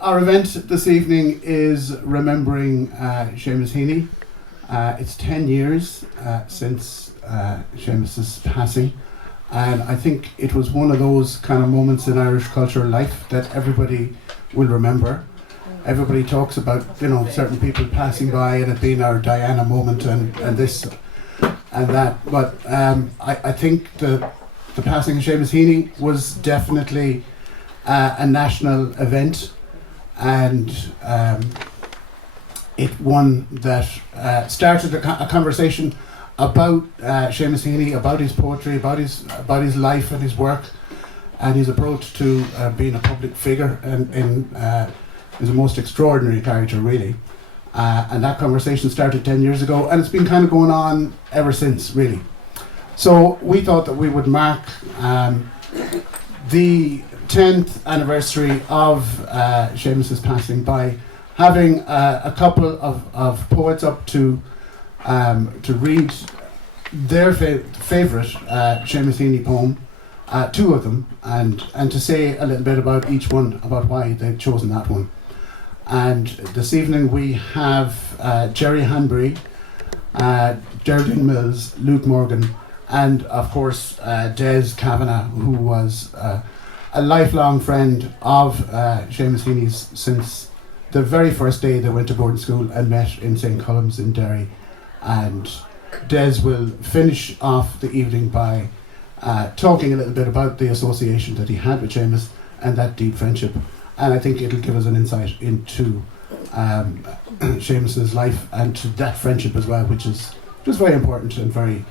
Our event this evening is remembering Seamus Heaney. It's 10 years since Seamus's passing, and I think it was one of those kind of moments in Irish cultural life that everybody will remember. Everybody talks about, certain people passing by and it being our Diana moment and this and that, but I think the passing of Seamus Heaney was definitely a national event, and it one that started a conversation about Seamus Heaney, about his poetry, about his life and his work, and his approach to being a public figure, and is a most extraordinary character, really. And that conversation started 10 years ago, and it's been kind of going on ever since, really. So we thought that we would mark the 10th anniversary of Seamus's passing by having a couple of poets up to read their favourite Seamus Heaney poem, two of them, and to say a little bit about each one, about why they've chosen that one. And this evening we have Jerry Hanbury, Geraldine Mills, Luke Morgan, and of course Des Kavanagh, who was a lifelong friend of Seamus Heaney's since the very first day they went to boarding school and met in St. Colum's in Derry. And Des will finish off the evening by talking a little bit about the association that he had with Seamus and that deep friendship. And I think it'll give us an insight into Seamus's life and to that friendship as well, which is just very important and very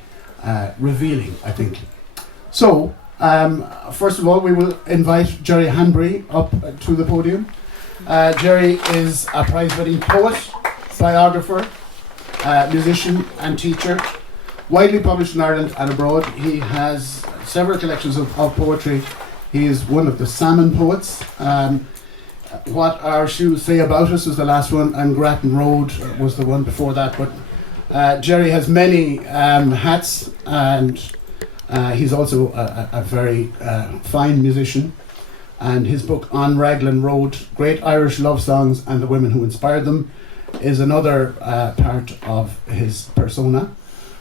revealing, I think. So, first of all, we will invite Jerry Hanbury up to the podium. Jerry is a prize-winning poet, biographer, musician and teacher, widely published in Ireland and abroad. He has several collections of poetry. He is one of the Salmon poets. What Our Shoes Say About Us was the last one, and Grattan Road was the one before that. But Jerry has many hats, and he's also a very fine musician. And his book On Raglan Road, Great Irish Love Songs and the Women Who Inspired Them, is another part of his persona.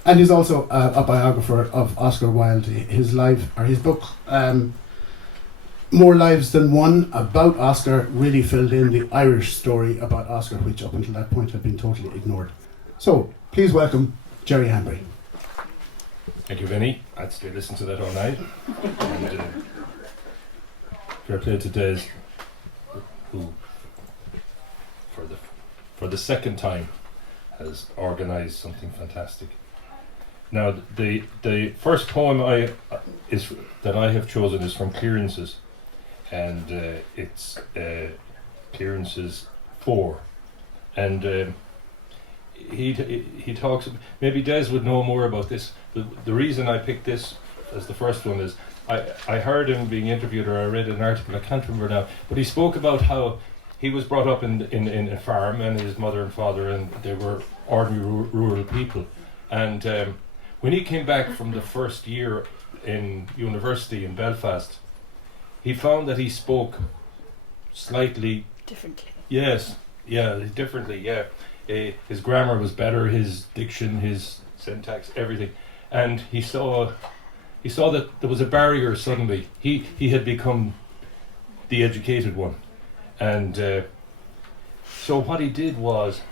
And he's also a biographer of Oscar Wilde. His book, More Lives Than One, about Oscar, really filled in the Irish story about Oscar, which up until that point had been totally ignored. So, please welcome Jerry Hanbury. Thank you, Vinny. I'd stay listen to that all night. And fair play to Des, who for the second time has organised something fantastic. Now, the first poem that I have chosen is from Clearances, and it's Clearances 4, and he talks. Maybe Des would know more about this. The reason I picked this as the first one is I heard him being interviewed, or I read an article, I can't remember now, but he spoke about how he was brought up in a farm, and his mother and father, and they were ordinary rural people, and when he came back from the first year in university in Belfast, he found that he spoke slightly differently. Yes, yeah, differently, yeah. His grammar was better, his diction, his syntax, everything, and he saw that there was a barrier suddenly. He had become the educated one, and so what he did was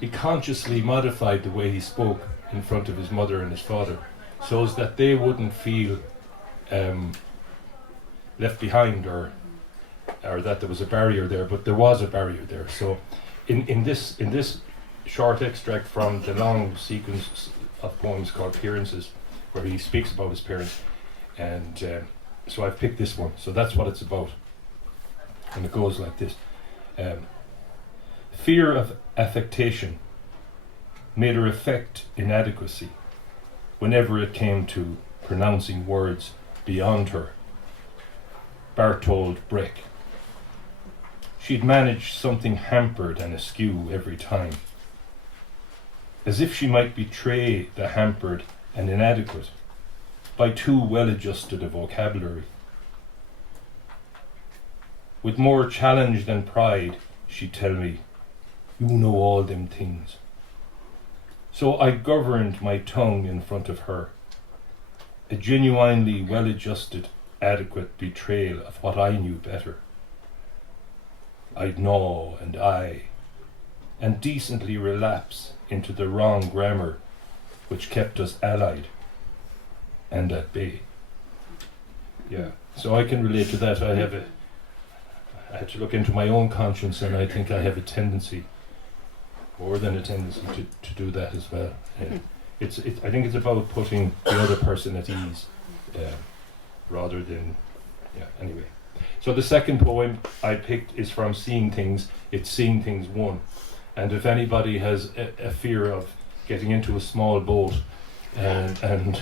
he consciously modified the way he spoke in front of his mother and his father, so as that they wouldn't feel left behind, or that there was a barrier there, but there was a barrier there. So in this short extract from the long sequence of poems called Appearances, where he speaks about his parents, and so I've picked this one. So that's what it's about, and it goes like this. Fear of affectation made her affect inadequacy whenever it came to pronouncing words beyond her. Bartold Breck. She'd managed something hampered and askew every time, as if she might betray the hampered and inadequate. by too well-adjusted a vocabulary. With more challenge than pride, she'd tell me, "You know all them things." So I governed my tongue in front of her, a genuinely well-adjusted, adequate betrayal of what I knew better. I'd gnaw and decently relapse into the wrong grammar which kept us allied and at bay. Yeah, so I can relate to that. I had to look into my own conscience, and I think I have a tendency, more than a tendency, to do that as well. I think it's about putting the other person at ease, rather than, anyway. So the second poem I picked is from Seeing Things. It's Seeing Things 1. And if anybody has a fear of getting into a small boat and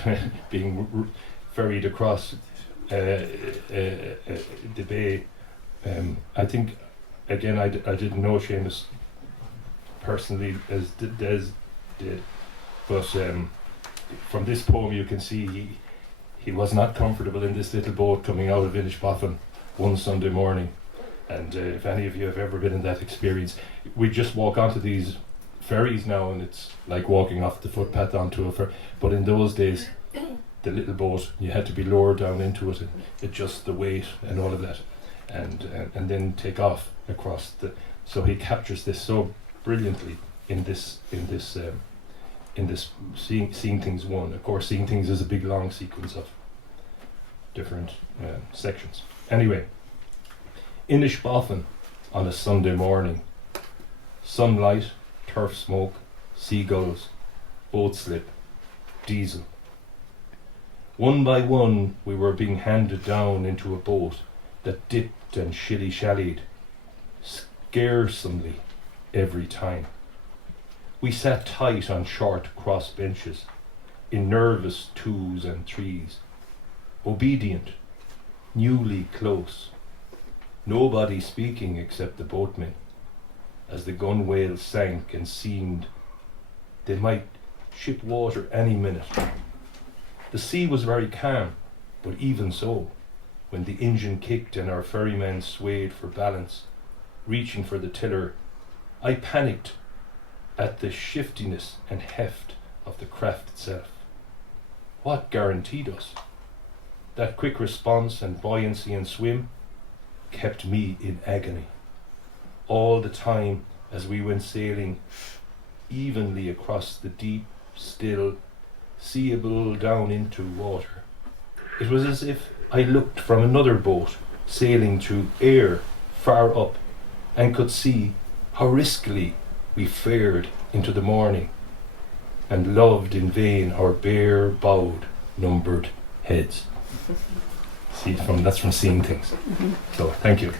being ferried across the bay, I think, again, I didn't know Seamus personally as Des did, but from this poem you can see he was not comfortable in this little boat coming out of Inishbofin one Sunday morning. And if any of you have ever been in that experience, we just walk onto these ferries now and it's like walking off the footpath onto a ferry. But in those days, the little boat, you had to be lowered down into it and adjust the weight and all of that, and then take off across the. So he captures this so brilliantly in this Seeing Things 1. Of course, Seeing Things is a big long sequence of different sections. Anyway, Inishbofin on a Sunday morning. Sunlight, turf smoke, seagulls, boat slip, diesel. One by one we were being handed down into a boat that dipped and shilly-shallied, scaresomely every time. We sat tight on short cross benches, in nervous 2s and 3s, obedient, newly close, nobody speaking except the boatmen, as the gunwales sank and seemed they might ship water any minute. The sea was very calm, but even so, when the engine kicked and our ferryman swayed for balance, reaching for the tiller, I panicked at the shiftiness and heft of the craft itself. What guaranteed us? That quick response and buoyancy and swim kept me in agony. All the time as we went sailing evenly across the deep, still, seeable down into water. It was as if I looked from another boat sailing through air far up and could see how riskily we fared into the morning and loved in vain our bare, bowed, numbered heads. That's from Seeing Things. So, thank you.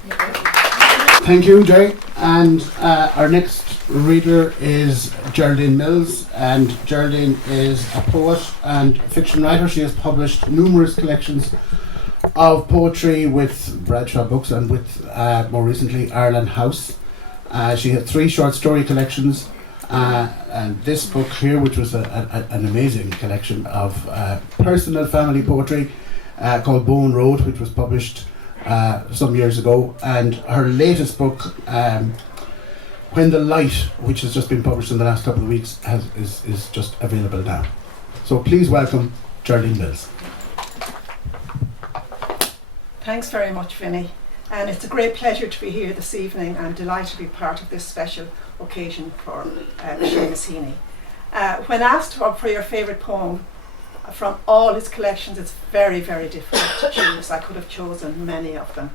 Thank you, Jerry. And our next reader is Geraldine Mills, and Geraldine is a poet and fiction writer. She has published numerous collections of poetry with Bradshaw Books and with, more recently, Ireland House. She had 3 short story collections, and this book here, which was an amazing collection of personal family poetry called Bone Road, which was published some years ago, and her latest book, When the Light, which has just been published in the last couple of weeks, is just available now. So please welcome Geraldine Mills. Thanks very much, Vinny. And it's a great pleasure to be here this evening. I'm delighted to be part of this special occasion for Seamus Heaney. When asked for your favourite poem from all his collections, it's very, very difficult to choose. I could have chosen many of them.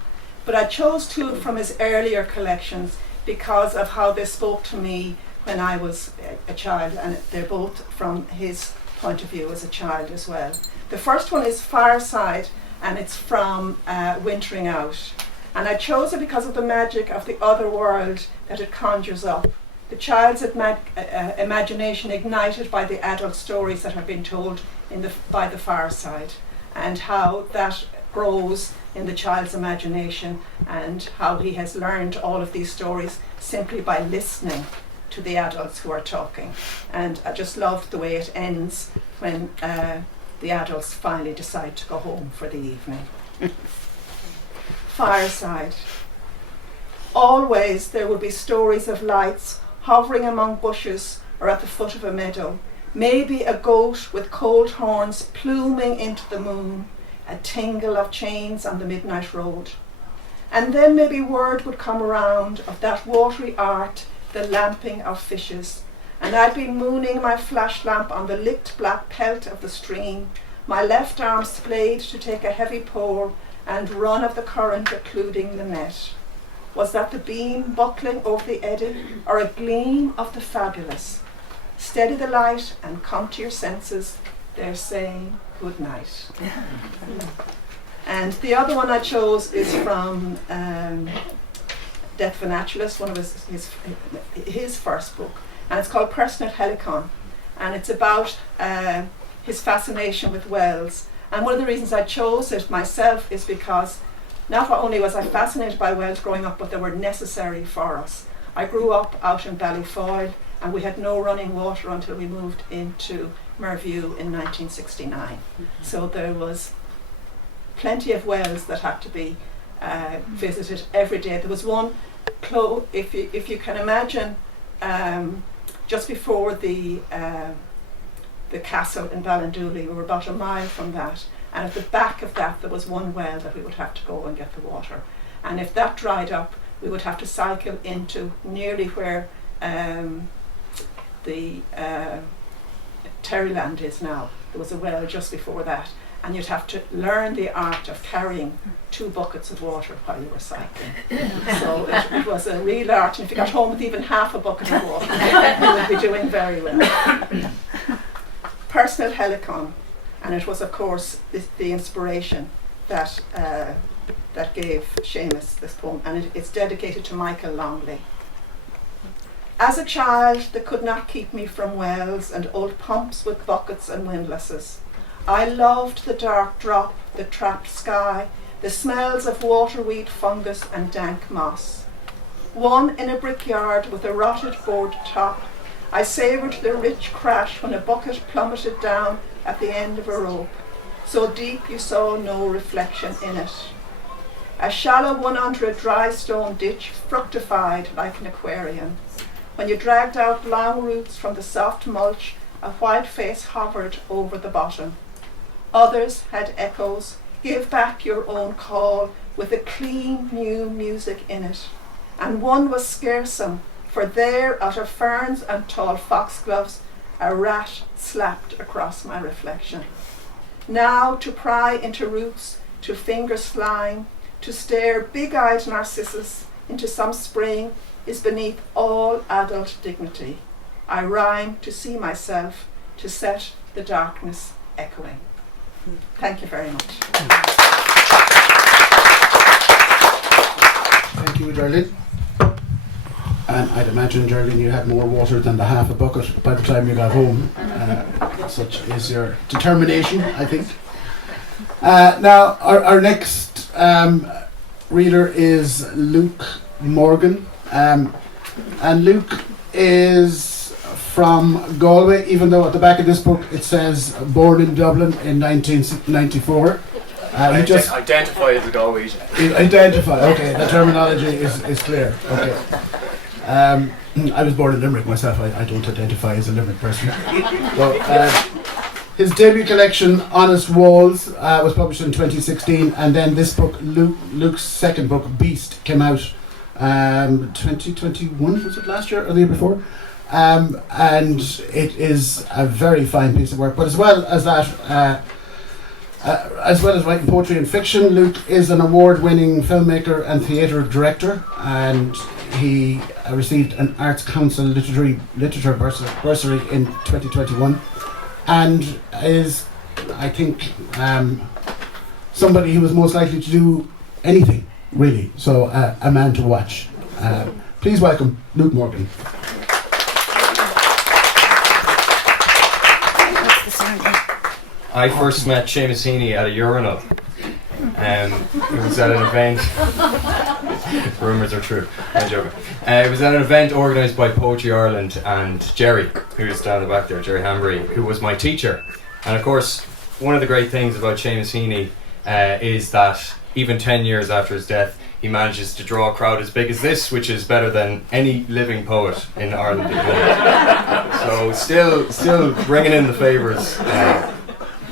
But I chose 2 from his earlier collections because of how they spoke to me when I was a child, and they're both from his point of view as a child as well. The first one is Fireside, and it's from Wintering Out. And I chose it because of the magic of the other world that it conjures up. The child's imagination ignited by the adult stories that have been told by the fireside, and how that grows in the child's imagination, and how he has learned all of these stories simply by listening to the adults who are talking. And I just loved the way it ends when the adults finally decide to go home for the evening. Fireside. Always there would be stories of lights hovering among bushes or at the foot of a meadow. Maybe a goat with cold horns pluming into the moon, a tingle of chains on the midnight road. And then maybe word would come around of that watery art, the lamping of fishes. And I'd be mooning my flash lamp on the licked black pelt of the stream, my left arm splayed to take a heavy pole and run of the current occluding the net. Was that the beam buckling over the eddy, or a gleam of the fabulous? Steady the light and come to your senses, they're saying good night. And the other one I chose is from Death of a Naturalist, one of his first book, and it's called Personal Helicon, and it's about his fascination with wells. And one of the reasons I chose it myself is because not only was I fascinated by wells growing up, but they were necessary for us. I grew up out in Ballyfoyle, and we had no running water until we moved into Merview in 1969. So there was plenty of wells that had to be visited every day. There was one if you can imagine, just before the castle in Ballindooley, we were about a mile from that, and at the back of that there was one well that we would have to go and get the water. And if that dried up, we would have to cycle into nearly where the Terryland is now. There was a well just before that, and you'd have to learn the art of carrying 2 buckets of water while you were cycling. So it was a real art, and if you got home with even half a bucket of water, you would be doing very well. Personal Helicon, and it was of course the inspiration that gave Seamus this poem, and it's dedicated to Michael Longley. As a child, they could not keep me from wells and old pumps with buckets and windlasses. I loved the dark drop, the trapped sky, the smells of waterweed, fungus and dank moss. One in a brickyard with a rotted board top, I savoured the rich crash when a bucket plummeted down at the end of a rope, so deep you saw no reflection in it. A shallow one under a dry stone ditch fructified like an aquarium. When you dragged out long roots from the soft mulch, a white face hovered over the bottom. Others had echoes, give back your own call with a clean new music in it. And one was scaresome, for there out of ferns and tall foxgloves, a rat slapped across my reflection. Now to pry into roots, to fingers flying, to stare big-eyed narcissus into some spring is beneath all adult dignity. I rhyme to see myself, to set the darkness echoing. Thank you very much. Thank you, Geraldine. And I'd imagine, Geraldine, you had more water than the half a bucket by the time you got home. Such is your determination, I think. Now, our next reader is Luke Morgan. And Luke is from Galway, even though at the back of this book it says born in Dublin in 1994. He just identify as a Galway. Identify, okay, the terminology is clear. Okay. I was born in Limerick myself, I don't identify as a Limerick person. But, his debut collection, Honest Walls, was published in 2016, and then this book, Luke's second book, Beast, came out 2021, was it last year or the year before? And it is a very fine piece of work. But as well as that, as well as writing poetry and fiction, Luke is an award-winning filmmaker and theatre director, and he received an Arts Council literature bursary in 2021, and is, I think, somebody who was most likely to do anything, really. So a man to watch. Please welcome Luke Morgan. I first met Seamus Heaney at a urinal. It was at an event. Rumours are true. I'm joking. It was at an event organised by Poetry Ireland and Jerry, who's down the back there, Jerry Hambury, who was my teacher. And of course, one of the great things about Seamus Heaney is that even 10 years after his death, he manages to draw a crowd as big as this, which is better than any living poet in Ireland at the moment. So still bringing in the favours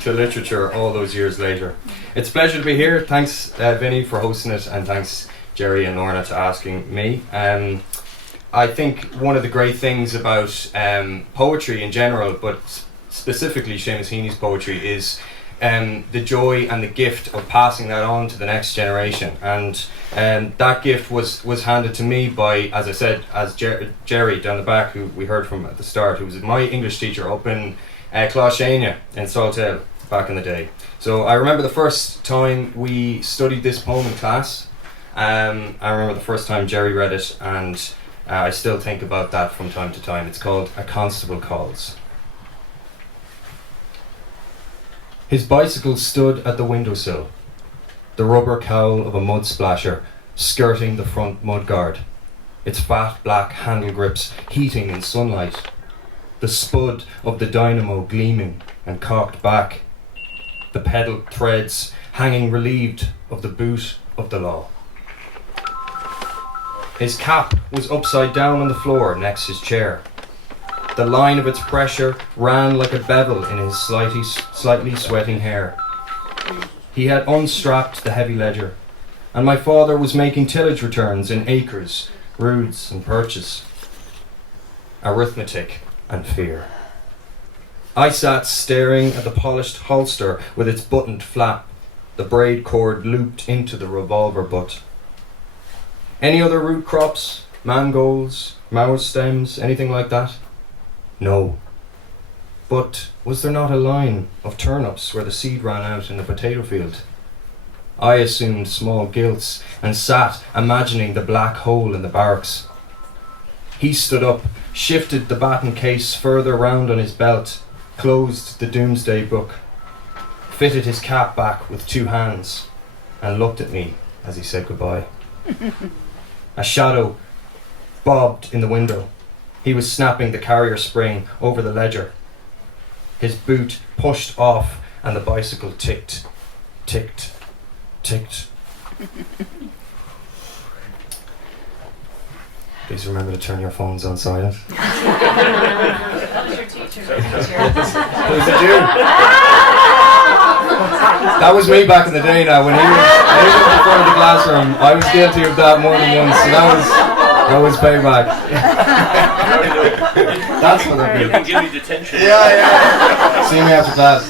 to literature all those years later. It's a pleasure to be here. Thanks, Vinny, for hosting it, and thanks, Jerry and Lorna, to asking me. I think one of the great things about poetry in general, but specifically Seamus Heaney's poetry, is the joy and the gift of passing that on to the next generation. And that gift was handed to me by, as I said, as Jerry down the back, who we heard from at the start, who was my English teacher up in Cláshania in Saltaire back in the day. So I remember the first time we studied this poem in class. I remember the first time Jerry read it, and I still think about that from time to time. It's called A Constable Calls. His bicycle stood at the windowsill, the rubber cowl of a mud splasher skirting the front mudguard, its fat black handle grips heating in sunlight, the spud of the dynamo gleaming and cocked back, the pedal threads hanging relieved of the boot of the law. His cap was upside down on the floor next his chair. The line of its pressure ran like a bevel in his slightly sweating hair. He had unstrapped the heavy ledger, and my father was making tillage returns in acres, roods and perches. Arithmetic and fear. I sat staring at the polished holster with its buttoned flap, the braid cord looped into the revolver butt. Any other root crops, mangolds, mouse stems, anything like that? No. But was there not a line of turnips where the seed ran out in the potato field? I assumed small gilts and sat imagining the black hole in the barracks. He stood up, shifted the batten case further round on his belt, closed the doomsday book, fitted his cap back with two hands, and looked at me as he said goodbye. A shadow bobbed in the window. He was snapping the carrier spring over the ledger. His boot pushed off and the bicycle ticked, ticked, ticked. Please remember to turn your phones on silent. That was your teacher. Who's the Jew? That was me back in the day now. When he was in front of the classroom, I was guilty of that more than once. So that was payback. That's what I mean. You can give me detention. Yeah. See me after class.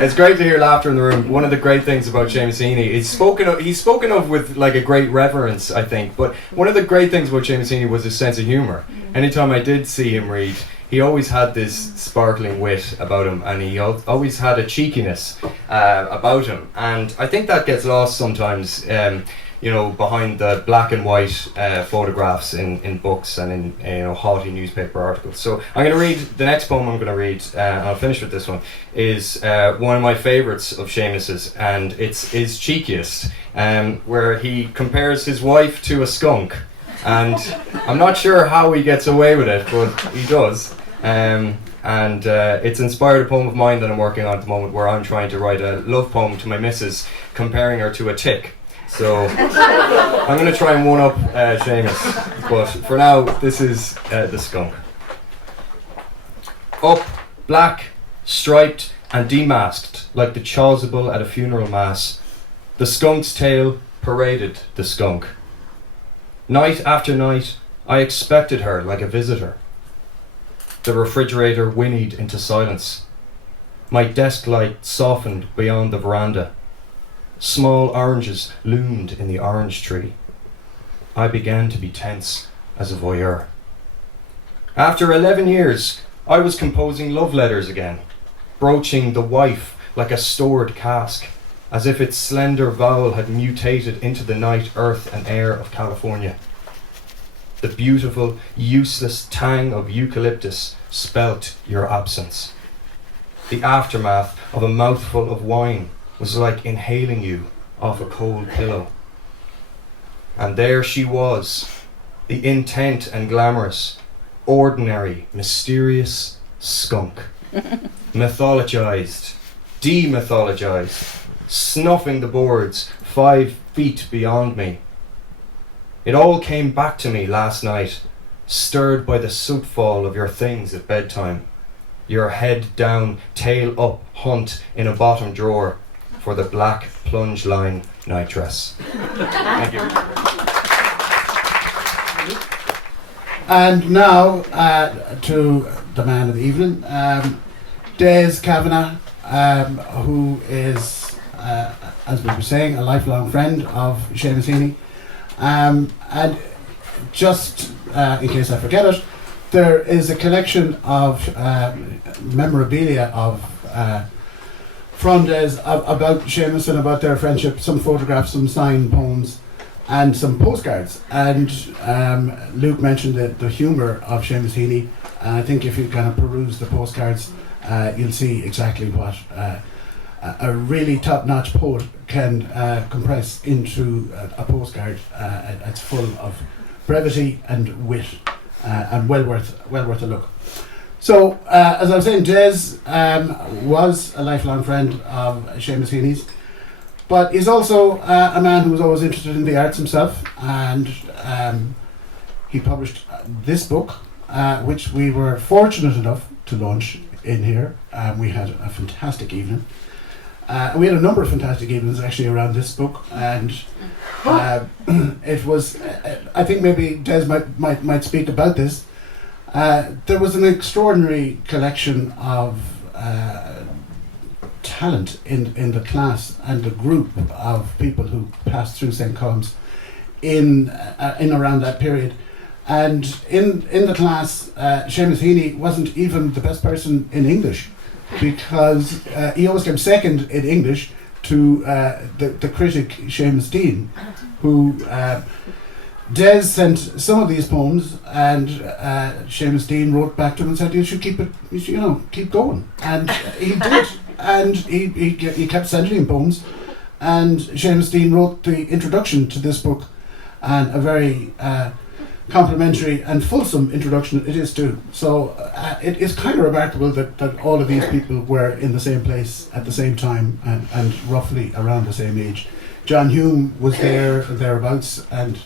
It's great to hear laughter in the room. One of the great things about Seamus Heaney is he's spoken of with like a great reverence, I think. But one of the great things about Seamus Heaney was his sense of humour. Anytime I did see him read, he always had this sparkling wit about him, and he always had a cheekiness about him. And I think that gets lost sometimes, behind the black and white photographs in books and in haughty newspaper articles. So I'm going to read the next poem. I'm going to read, and I'll finish with this one. Is one of my favourites of Seamus's, and it's his cheekiest, where he compares his wife to a skunk. And I'm not sure how he gets away with it, but he does. And it's inspired a poem of mine that I'm working on at the moment, where I'm trying to write a love poem to my missus, comparing her to a tick. So I'm going to try and one-up Seamus, but for now this is the skunk. Up, black, striped and demasked like the chasuble at a funeral mass, the skunk's tail paraded the skunk. Night after night I expected her like a visitor. The refrigerator whinnied into silence. My desk light softened beyond the veranda. Small oranges loomed in the orange tree. I began to be tense as a voyeur. After 11 years, I was composing love letters again, broaching the wife like a stored cask, as if its slender vowel had mutated into the night earth and air of California. The beautiful, useless tang of eucalyptus spelt your absence. The aftermath of a mouthful of wine was like inhaling you off a cold pillow. And there she was, the intent and glamorous, ordinary, mysterious skunk. mythologized, demythologized, snuffing the boards 5 feet beyond me. It all came back to me last night, stirred by the sootfall of your things at bedtime. Your head down, tail up hunt in a bottom drawer for the black plunge line nightdress. Thank you. And now to the man of the evening, Des Kavanagh, who is, as we were saying, a lifelong friend of Seamus Heaney. And just in case I forget it, there is a collection of memorabilia from Des about Seamus and about their friendship, some photographs, some signed poems, and some postcards. And Luke mentioned the humour of Seamus Heaney, and I think if you kind of peruse the postcards, you'll see exactly what a really top-notch poet can compress into a postcard. It's full of brevity and wit, and well worth a look. So, as I was saying, Des was a lifelong friend of Seamus Heaney's, but he's also a man who was always interested in the arts himself, and he published this book, which we were fortunate enough to launch in here. We had a fantastic evening. We had a number of fantastic evenings actually around this book, and it was, I think maybe Des might speak about this. There was an extraordinary collection of talent in the class and the group of people who passed through St. Colum's in around that period. And in the class, Seamus Heaney wasn't even the best person in English, because he always came second in English to the critic Seamus Dean, who Des sent some of these poems, and Seamus Dean wrote back to him and said, "You should keep going." And he did, and he kept sending him poems, and Seamus Dean wrote the introduction to this book, and a very complimentary and fulsome introduction it is too. So it is kind of remarkable that all of these people were in the same place at the same time, and roughly around the same age. John Hume was there, thereabouts, and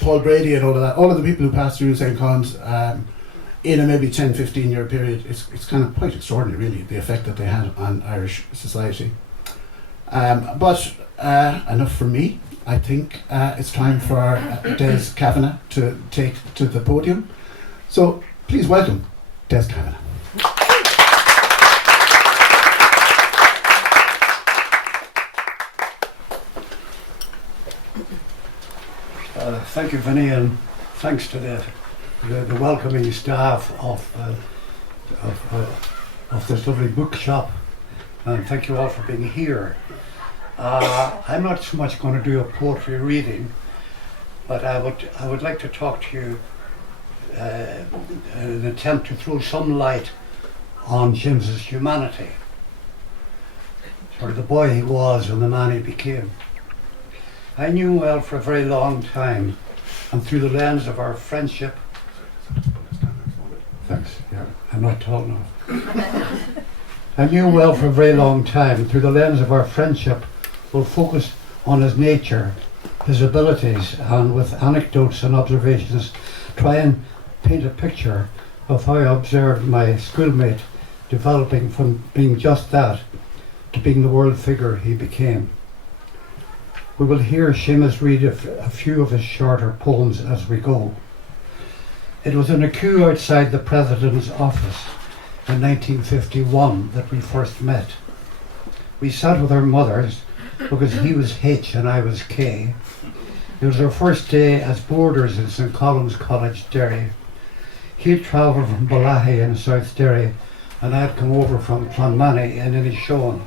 Paul Brady and all of that. All of the people who passed through St. Colum's in a maybe 10-15 year period, it's kind of quite extraordinary really, the effect that they had on Irish society. But enough from me. I think it's time for Des Kavanagh to take to the podium. So please welcome Des Kavanagh. Thank you, Vinny, and thanks to the welcoming staff of this lovely bookshop, and thank you all for being here. I'm not so much going to do a poetry reading, but I would like to talk to you in an attempt to throw some light on Seamus's humanity, sort of the boy he was and the man he became. I knew him well for a very long time, and through the lens of our friendship. Thanks. Yeah, I'm not tall enough. I knew him well for a very long time. Through the lens of our friendship, we'll focus on his nature, his abilities, and with anecdotes and observations, try and paint a picture of how I observed my schoolmate developing from being just that to being the world figure he became. We will hear Seamus read a few of his shorter poems as we go. It was in a queue outside the President's office in 1951 that we first met. We sat with our mothers because he was H and I was K. It was our first day as boarders in St. Colum's College, Derry. He had travelled from Balahi in South Derry, and I had come over from Clonmany in Inishowen.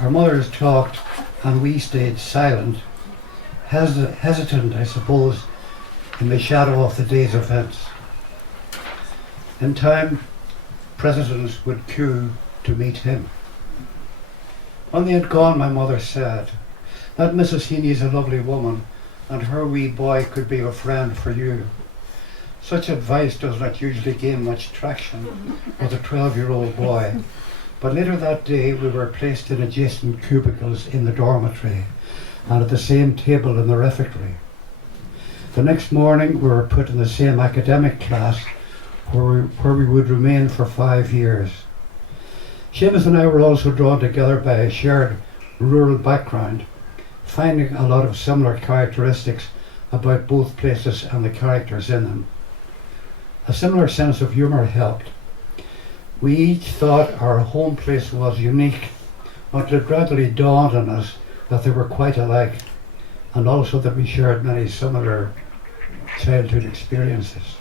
Our mothers talked, and we stayed silent, hesitant, I suppose, in the shadow of the day's events. In time, presidents would queue to meet him. When they had gone, my mother said, "That Mrs. Heaney is a lovely woman, and her wee boy could be a friend for you." Such advice does not usually gain much traction with a 12-year-old boy, but later that day we were placed in adjacent cubicles in the dormitory and at the same table in the refectory. The next morning we were put in the same academic class where we would remain for 5 years. Seamus and I were also drawn together by a shared rural background, finding a lot of similar characteristics about both places and the characters in them. A similar sense of humour helped. We each thought our home place was unique, until it gradually dawned on us that they were quite alike, and also that we shared many similar childhood experiences.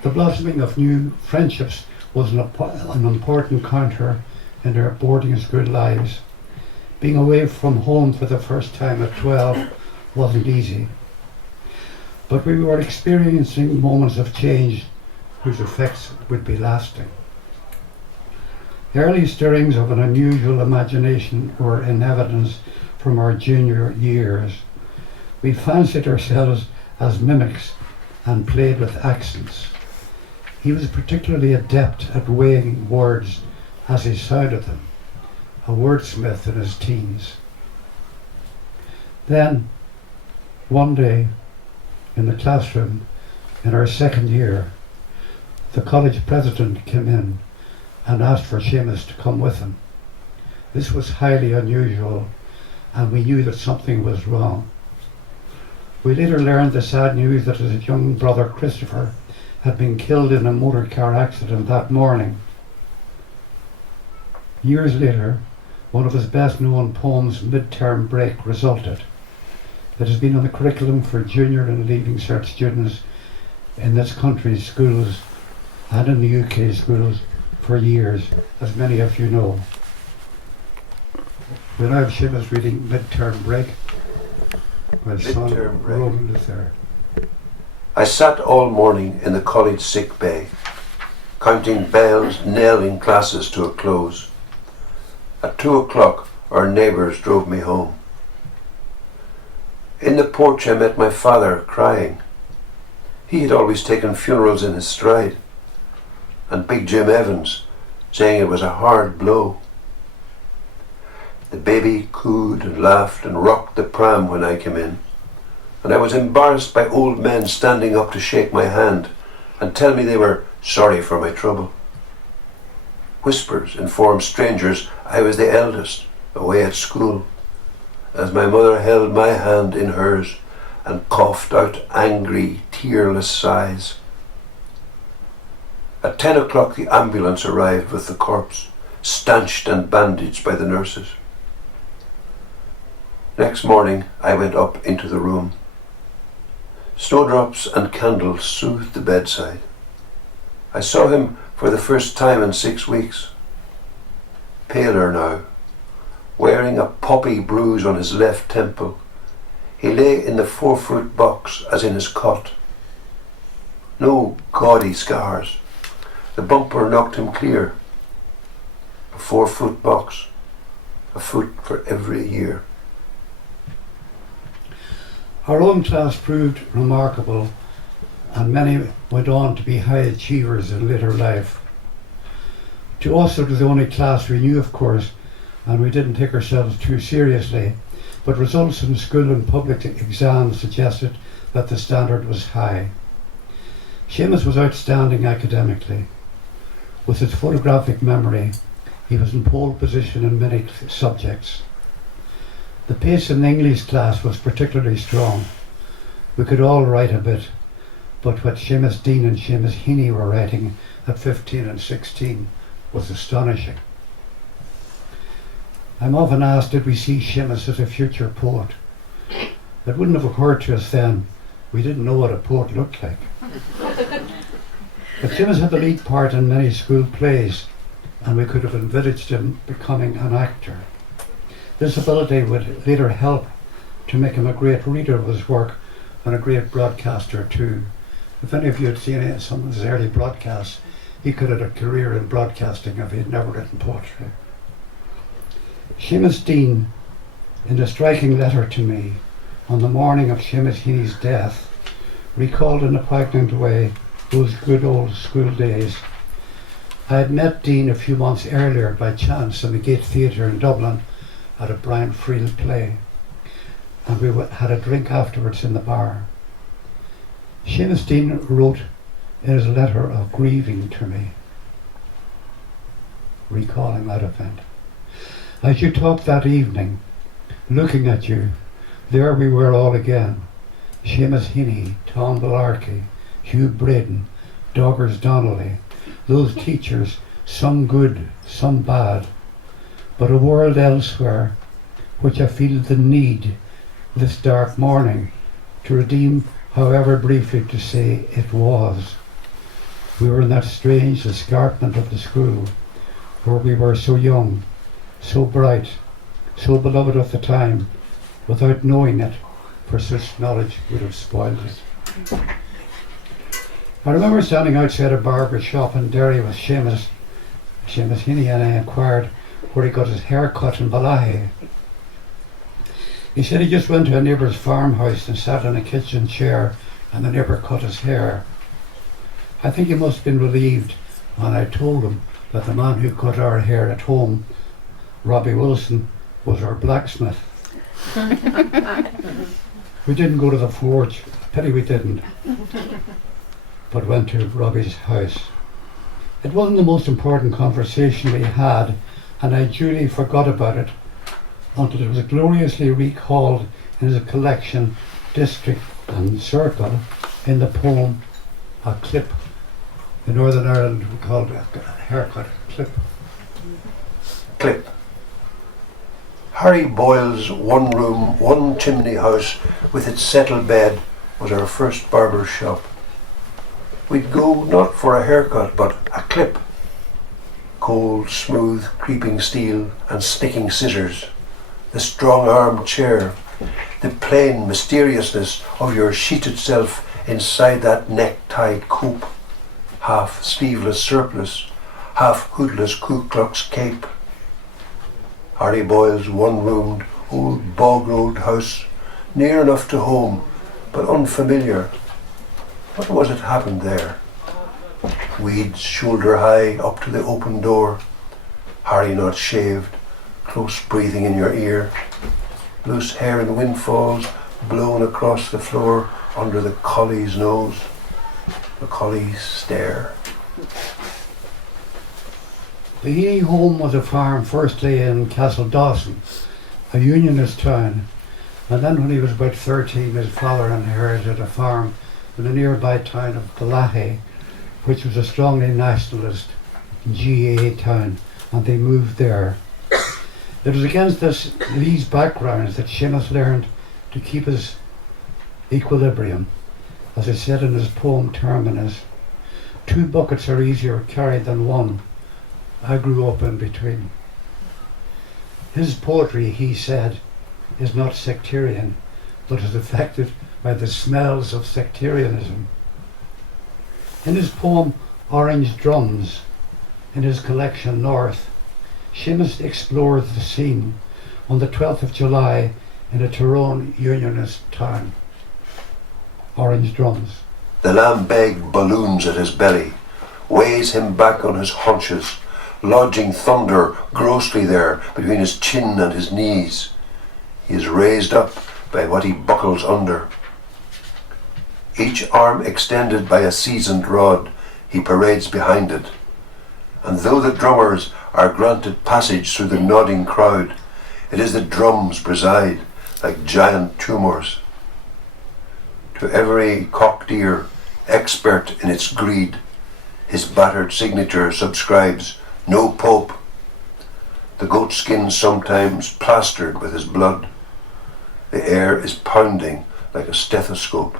The blossoming of new friendships was an important counter in their boarding school lives. Being away from home for the first time at 12 wasn't easy, but we were experiencing moments of change whose effects would be lasting. The early stirrings of an unusual imagination were in evidence from our junior years. We fancied ourselves as mimics and played with accents. He was particularly adept at weighing words as he sounded them, a wordsmith in his teens. Then, one day, in the classroom in our second year, the college president came in and asked for Seamus to come with him. This was highly unusual, and we knew that something was wrong. We later learned the sad news that his young brother Christopher had been killed in a motor car accident that morning. Years later, one of his best known poems, Midterm Break, resulted. It has been on the curriculum for junior and leaving cert students in this country's schools and in the UK schools for years, as many of you know. We now have Seamus reading Midterm Break. My son Midterm Break. Roland is there. I sat all morning in the college sick bay, counting bells, nailing classes to a close. At 2 o'clock, our neighbours drove me home. In the porch I met my father crying. He had always taken funerals in his stride, and Big Jim Evans saying it was a hard blow. The baby cooed and laughed and rocked the pram when I came in, and I was embarrassed by old men standing up to shake my hand and tell me they were sorry for my trouble. Whispers informed strangers I was the eldest, away at school, as my mother held my hand in hers and coughed out angry, tearless sighs. At 10 o'clock the ambulance arrived with the corpse, stanched and bandaged by the nurses. Next morning I went up into the room. Snowdrops and candles soothed the bedside. I saw him for the first time in 6 weeks. Paler now, wearing a poppy bruise on his left temple. He lay in the 4-foot box as in his cot. No gaudy scars. The bumper knocked him clear. A 4-foot box, a foot for every year. Our own class proved remarkable, and many went on to be high achievers in later life. To us it was the only class we knew, of course, and we didn't take ourselves too seriously, but results in school and public exams suggested that the standard was high. Seamus was outstanding academically. With his photographic memory, he was in pole position in many subjects. The pace in the English class was particularly strong. We could all write a bit, but what Seamus Dean and Seamus Heaney were writing at 15 and 16 was astonishing. I'm often asked, did we see Seamus as a future poet? It wouldn't have occurred to us then. We didn't know what a poet looked like. But Seamus had the lead part in many school plays, and we could have envisaged him becoming an actor. This ability would later help to make him a great reader of his work and a great broadcaster too. If any of you had seen some of his early broadcasts, he could have had a career in broadcasting if he had never written poetry. Seamus Dean, in a striking letter to me on the morning of Seamus Heaney's death, recalled in a poignant way those good old school days. I had met Dean a few months earlier by chance in the Gate Theatre in Dublin at a Brian Friel play, and we had a drink afterwards in the bar. Seamus Dean wrote in his letter of grieving to me, recalling that event. As you talked that evening, looking at you, there we were all again. Seamus Heaney, Tom Bellarkey, Hugh Braden, Doggers Donnelly, those teachers, some good, some bad, but a world elsewhere which I feel the need this dark morning to redeem, however briefly to say it was. We were in that strange escarpment of the school where we were so young, so bright, so beloved of the time, without knowing it, for such knowledge would have spoiled it. I remember standing outside a barber's shop in Derry with Seamus Heaney, and I inquired where he got his hair cut in Balahi. He said he just went to a neighbour's farmhouse and sat in a kitchen chair and the neighbour cut his hair. I think he must have been relieved when I told him that the man who cut our hair at home, Robbie Wilson, was our blacksmith. We didn't go to the forge, pity we didn't, but went to Robbie's house. It wasn't the most important conversation we had, and I duly forgot about it until it was gloriously recalled in his collection, District and Circle, in the poem A Clip. In Northern Ireland we called it a haircut, clip. Clip. Harry Boyle's one-room, one-chimney house with its settle bed was our first barber's shop. We'd go not for a haircut, but a clip. Cold, smooth, creeping steel and sticking scissors. The strong-armed chair. The plain mysteriousness of your sheeted self inside that neck-tied coupe. Half sleeveless surplice, half hoodless Ku Klux cape. Harry Boyle's one-roomed, old bog-road house, near enough to home, but unfamiliar. What was it happened there? Weeds shoulder high up to the open door. Harry not shaved, close breathing in your ear. Loose hair in windfalls blown across the floor under the collie's nose. The collie's stare. The Heaney home was a farm firstly in Castle Dawson, a unionist town, and then when he was about 13 his father inherited a farm in the nearby town of Balahi, which was a strongly nationalist GAA town, and they moved there. It was against these backgrounds that Seamus learned to keep his equilibrium. As he said in his poem Terminus, 2 buckets are easier carried than one. I grew up in between. His poetry, he said, is not sectarian, but is affected by the smells of sectarianism. In his poem Orange Drums, in his collection North, Seamus explores the scene on the 12th of July in a Tyrone unionist town. Orange Drums. The lamb-bag balloons at his belly, weighs him back on his haunches, lodging thunder grossly there between his chin and his knees. He is raised up by what he buckles under. Each arm extended by a seasoned rod, he parades behind it. And though the drummers are granted passage through the nodding crowd, it is the drums preside like giant tumours. To every cocked ear, expert in its greed, his battered signature subscribes, "No Pope." The goatskin sometimes plastered with his blood. The air is pounding like a stethoscope.